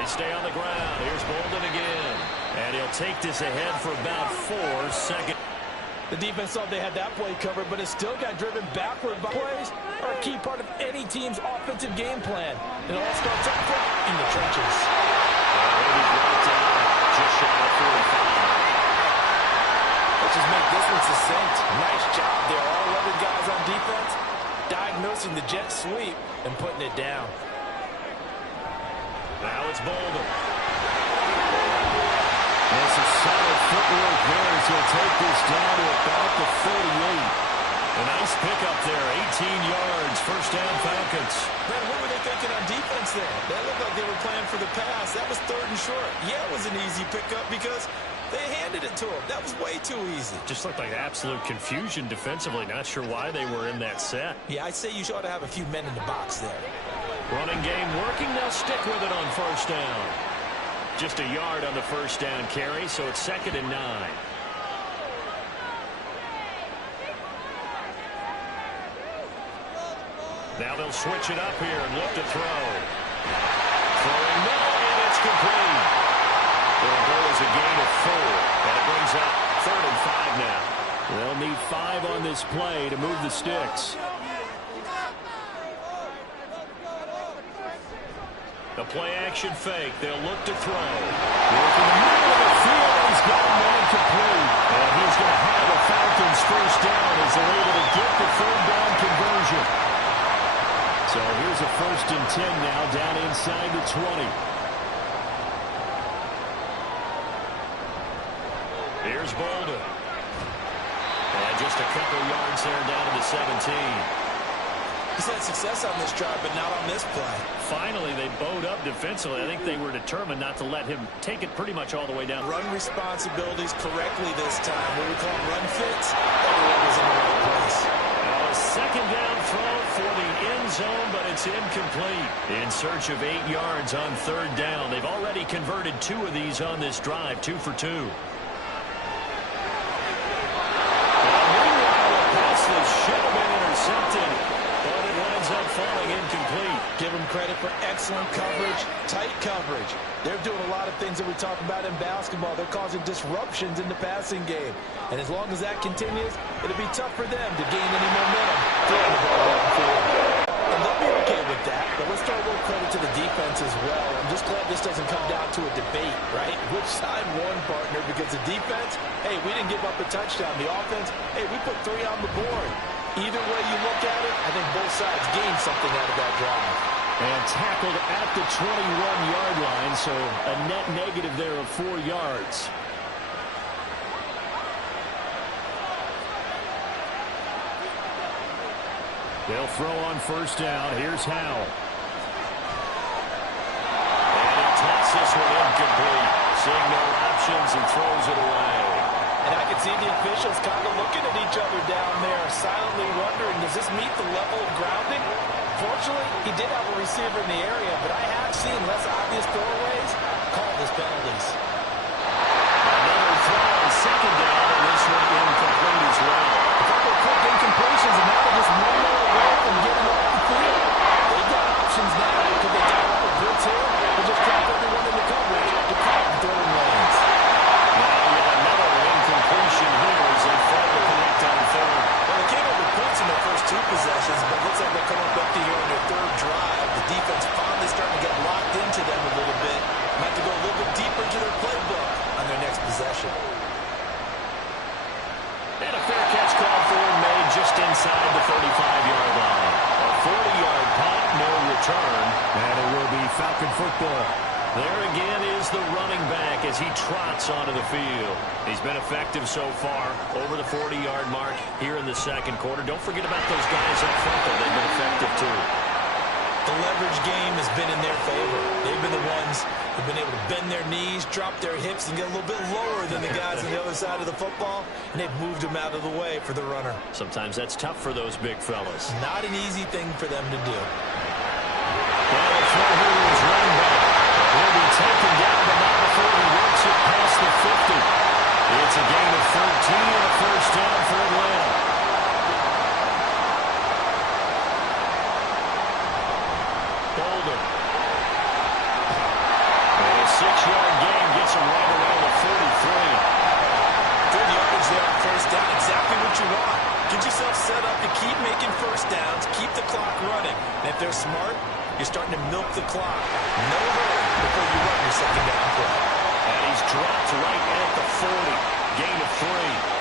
They stay on the ground. Here's Bolden again. And he'll take this ahead for about 4 seconds. The defense thought they had that play covered, but it still got driven backward. Plays are a key part of any team's offensive game plan. It all starts up front in the trenches. He's right down, just shy of 45. Let's just make this one succinct. Nice job there. All 11 guys on defense diagnosing the jet sweep and putting it down. Now it's Bolden. That's a solid footwork there as he'll take this down to about the 48. A nice pickup there, 18 yards, first down Falcons. Brad, what were they thinking on defense there? That looked like they were playing for the pass. That was 3rd and short. Yeah, it was an easy pickup because they handed it to him. That was way too easy. Just looked like absolute confusion defensively. Not sure why they were in that set. Yeah, I'd say you ought to have a few men in the box there. Running game working. They'll stick with it on first down. Just a yard on the first down carry, so it's 2nd and 9. Now they'll switch it up here and look to throw. Throwing middle, and it's complete. It'll go as a gain of 4, and it brings up 3rd and 5 now. They'll need 5 on this play to move the sticks. The play-action fake. They'll look to throw. Working the middle of the field, and he's got him incomplete. And he's going to have the Falcons first down as they're able to get the 3rd down conversion. So here's a 1st and 10 now, down inside the 20. Here's Bolden. And just a couple yards there down to the 17. He's had success on this drive, but not on this play. Finally, they bowed up defensively. I think they were determined not to let him take it pretty much all the way down. Run responsibilities correctly this time. What we call run fits, everyone was in the right place. Now a 2nd down throw for the end zone, but it's incomplete. In search of 8 yards on 3rd down. They've already converted 2 of these on this drive, 2 for 2. Well, meanwhile, the pass that should have been intercepted, but it winds up falling incomplete. Give them credit for excellent coverage, tight coverage. They're doing a lot of things that we talk about in basketball. They're causing disruptions in the passing game. And as long as that continues, it'll be tough for them to gain any momentum throwing the ball downfield. And they'll be okay with that. But let's throw a little credit to the defense as well. I'm just glad this doesn't come down to a debate, right? Which side won, partner? Because the defense, hey, we didn't give up a touchdown. The offense, hey, we put 3 on the board. Either way you look at it, I think both sides gained something out of that drive. And tackled at the 21-yard line, so a net negative there of 4 yards. They'll throw on first down. Here's Howell. And he tosses this one incomplete. Seeing no options, he throws it away. And I can see the officials kind of looking at each other down there, silently wondering, does this meet the level of grounding? Fortunately, he did have a receiver in the area, but I have seen less obvious throwaways called as penalties. Another throw on 2nd down, and this one incomplete as well. A couple of quick incompletions, and now they're just 1 more away from getting off the field. They've got options now. Could they dial up a blitz here or just trap everyone in the coverage to caught in throwing lanes? Now yet another incompletion here as they fail to connect on 3rd. Well, they came up with points in their first 2 possessions, but it looks like they're coming up to here on their 3rd drive. The defense finally starting to get locked into them a little bit. Might have to go a little bit deeper into their playbook on their next possession. And a fair catch call for him made just inside the 35-yard line. A 40-yard punt, no return, and it will be Falcon football. There again is the running back as he trots onto the field. He's been effective so far, over the 40-yard mark here in the 2nd quarter. Don't forget about those guys up front, though. They've been effective, too. The leverage game has been in their favor. They've been the ones who've been able to bend their knees, drop their hips, and get a little bit lower than the guys on the other side of the football, and they've moved them out of the way for the runner. Sometimes that's tough for those big fellas. Not an easy thing for them to do. Well, the throw here is running back. He'll be taken down, but not before he works it past the 50. It's a gain of 13 and a first down for Atlanta. Bolden. gets him right around the 43. Good yardage there on first down. Exactly what you want. Get yourself set up to keep making first downs, keep the clock running. And if they're smart, you're starting to milk the clock. No hurry before you run your second down play. And he's dropped right at the 40. Gain of 3.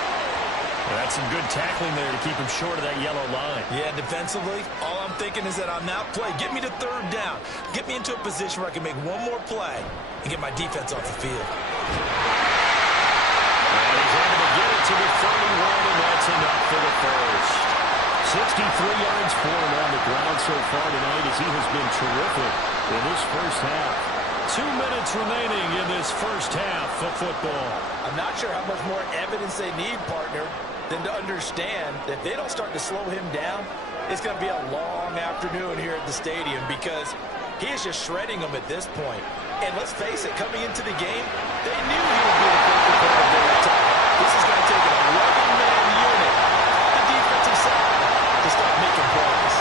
That's some good tackling there to keep him short of that yellow line. Yeah, defensively, all I'm thinking is that on that play, get me to third down. Get me into a position where I can make one more play and get my defense off the field. And he's able to get it to the 31, and that's enough for the first. 63 yards for him on the ground so far tonight as he has been terrific in this first half. 2 minutes remaining in this first half of football. I'm not sure how much more evidence they need, partner, than to understand that if they don't start to slow him down, it's going to be a long afternoon here at the stadium because he is just shredding them at this point. And let's face it, coming into the game, they knew he would be the focal point of their attack. This is going to take an 11-man unit, the defensive side, to start making plays.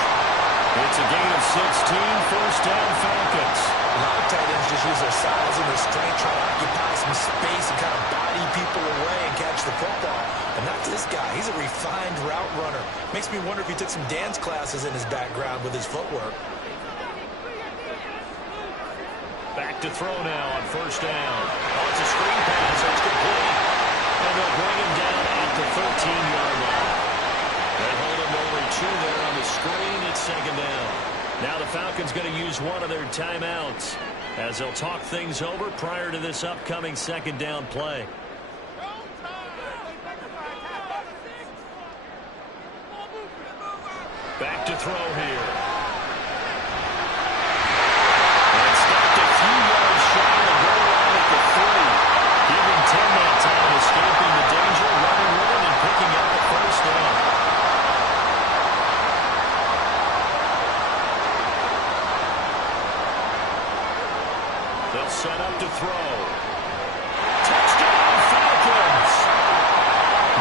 It's a gain of 16, first down Falcons. A lot of tight ends just use their size and their strength, try to occupy some space and kind of body people away and catch the football. But not this guy. He's a refined route runner. Makes me wonder if he took some dance classes in his background with his footwork. Back to throw now on first down. Oh, it's a screen pass, so it's complete. And they'll bring him down at the 13-yard line. They hold him to only 2 there on the screen. It's second down. Now the Falcons going to use one of their timeouts as they'll talk things over prior to this upcoming second down play. Back to throw here. And stopped a few yards shy of the goal line at the 3. Give him 10 that time, escaping the danger, running with it, and picking up the first down. They'll set up to throw. Touchdown, Falcons!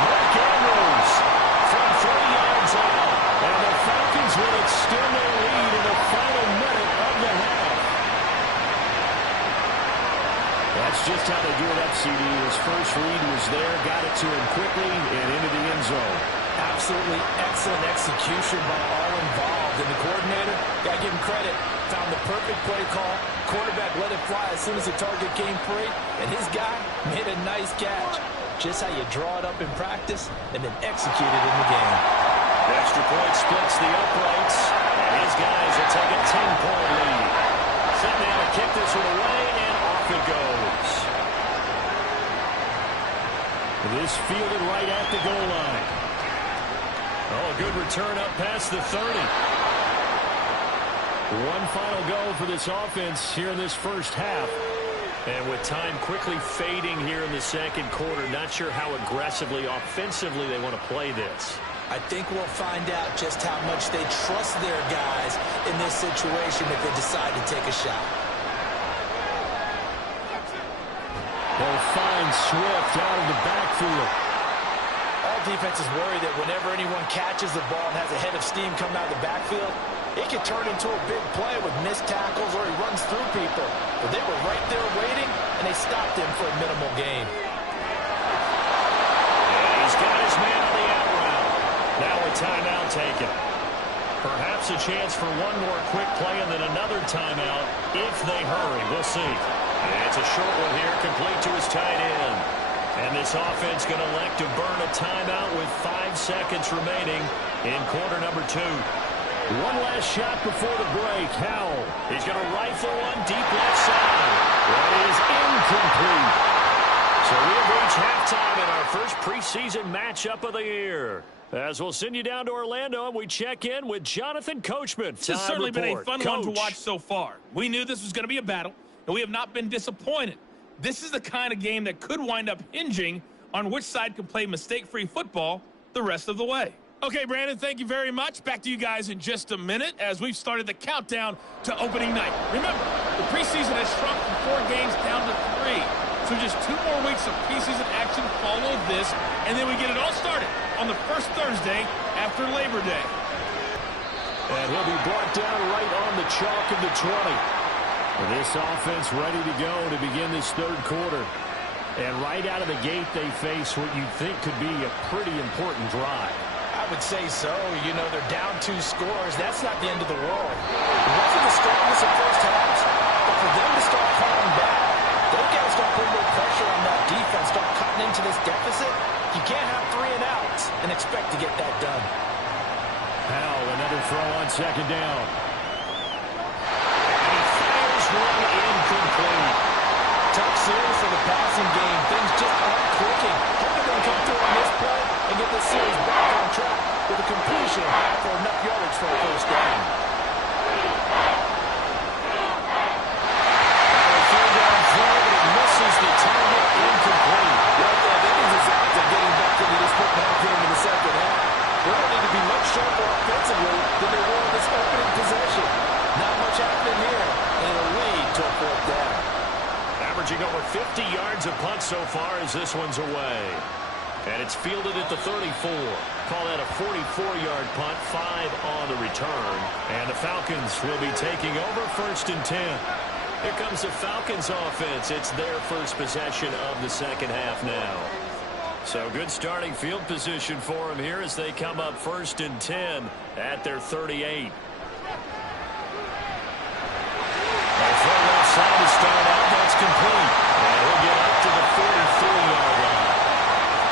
Mark Andrews from 3 yards out. And the Falcons will extend their lead in the final minute of the half. That's just how they do it up, CD. His first read was there, got it to him quickly, and into the end zone. Absolutely excellent execution by all involved. And the coordinator, got to give him credit, found the perfect play call. Quarterback let it fly as soon as the target came free, and his guy made a nice catch. Just how you draw it up in practice and then execute it in the game. The extra point splits the uprights, and his guys will take a 10-point lead. Setting down to kick this one away, and off it goes. This fielded right at the goal line. Oh, a good return up past the 30. One final go for this offense here in this first half. And with time quickly fading here in the second quarter, not sure how aggressively, offensively they want to play this. I think we'll find out just how much they trust their guys in this situation if they decide to take a shot. They'll find Swift out of the backfield. All defenses worry that whenever anyone catches the ball and has a head of steam coming out of the backfield, it can turn into a big play with missed tackles or he runs through people. But they were right there waiting, and they stopped him for a minimal gain. And he's got his man on the out route. Now a timeout taken. Perhaps a chance for one more quick play and then another timeout if they hurry. We'll see. And it's a short one here, complete to his tight end. And this offense going to elect to burn a timeout with 5 seconds remaining in quarter number 2. One last shot before the break. Howell. He's going to rifle one deep left side. That is incomplete. So we have reached halftime in our first preseason matchup of the year. As we'll send you down to Orlando, and we check in with Jonathan Coachman. This has certainly been a fun one to watch so far. We knew this was going to be a battle, and we have not been disappointed. This is the kind of game that could wind up hinging on which side can play mistake-free football the rest of the way. Okay, Brandon, thank you very much. Back to you guys in just a minute as we've started the countdown to opening night. Remember, the preseason has shrunk from 4 games down to 3. So just 2 more weeks of preseason action follow this, and then we get it all started on the first Thursday after Labor Day. And he'll be brought down right on the chalk of the 20. This offense ready to go to begin this third quarter. And right out of the gate, they face what you'd think could be a pretty important drive. I would say so. You know, they're down 2 scores. That's not the end of the world. It wasn't the strongest of first halves, but for them to start falling back, they've got to start putting more pressure on that defense, start cutting into this deficit. You can't have 3 and outs and expect to get that done. Powell, another throw on second down. And he fires one incomplete. Tough series for the passing game. Things just aren't clicking. Hoping they can come through on this play and get this series back on track with a completion for enough yardage for a first down. Third down throw, but it misses the target, incomplete. Right there, that is his odds of getting back into this football game in the second half. They don't need to be much sharper offensively than they were in this opening possession. Not much happening here, and it'll lead to a fourth down. Averaging over 50 yards a punt so far as this one's away. And it's fielded at the 34. Call that a 44-yard punt, 5 on the return. And the Falcons will be taking over 1st and 10. Here comes the Falcons offense. It's their first possession of the second half now. So good starting field position for them here as they come up 1st and 10 at their 38. Side to start out, that's complete. And he'll get up to the 43-yard line.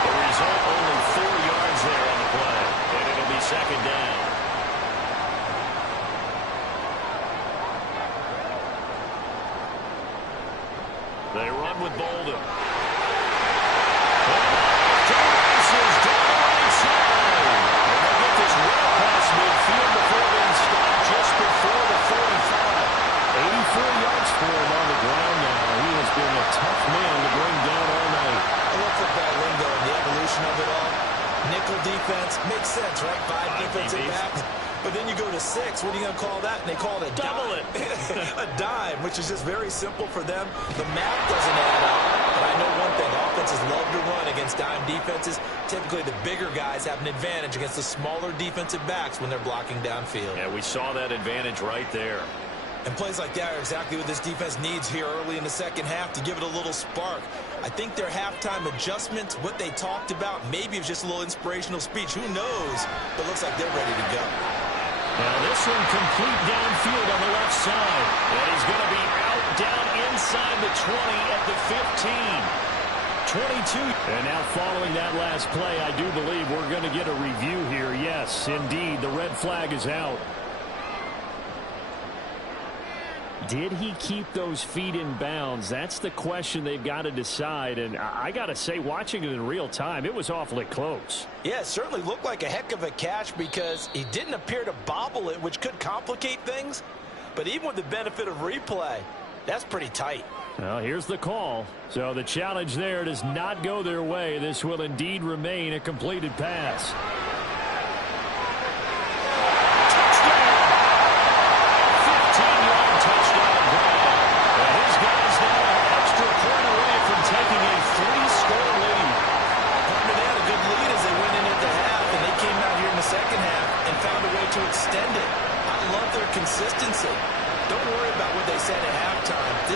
The result, only 4 yards there on the play. And it'll be second down. They run with Bolden. Is down the right side. And they get this well past midfield before being stopped just before the 45. 84 yards for him on the ground now. He has been a tough man to bring down all night. I love football lingo and the evolution of it all. Nickel defense makes sense, right? 5 defensive backs. But then you go to 6. What are you going to call that? And they call it a double dime. A dime, which is just very simple for them. The math doesn't add up. But I know one thing. Offenses love to run against dime defenses. Typically, the bigger guys have an advantage against the smaller defensive backs when they're blocking downfield. Yeah, we saw that advantage right there. And plays like that are exactly what this defense needs here early in the second half to give it a little spark. I think their halftime adjustments, what they talked about, maybe it was just a little inspirational speech. Who knows? But it looks like they're ready to go. Now this one complete downfield on the left side. And he's going to be out down inside the 20 at the 15. 22. And now following that last play, I do believe we're going to get a review here. Yes, indeed, the red flag is out. Did he keep those feet in bounds? That's the question they've got to decide. And I got to say, watching it in real time, it was awfully close. Yeah, it certainly looked like a heck of a catch because he didn't appear to bobble it, which could complicate things. But even with the benefit of replay, that's pretty tight. Well, here's the call. So the challenge there does not go their way. This will indeed remain a completed pass.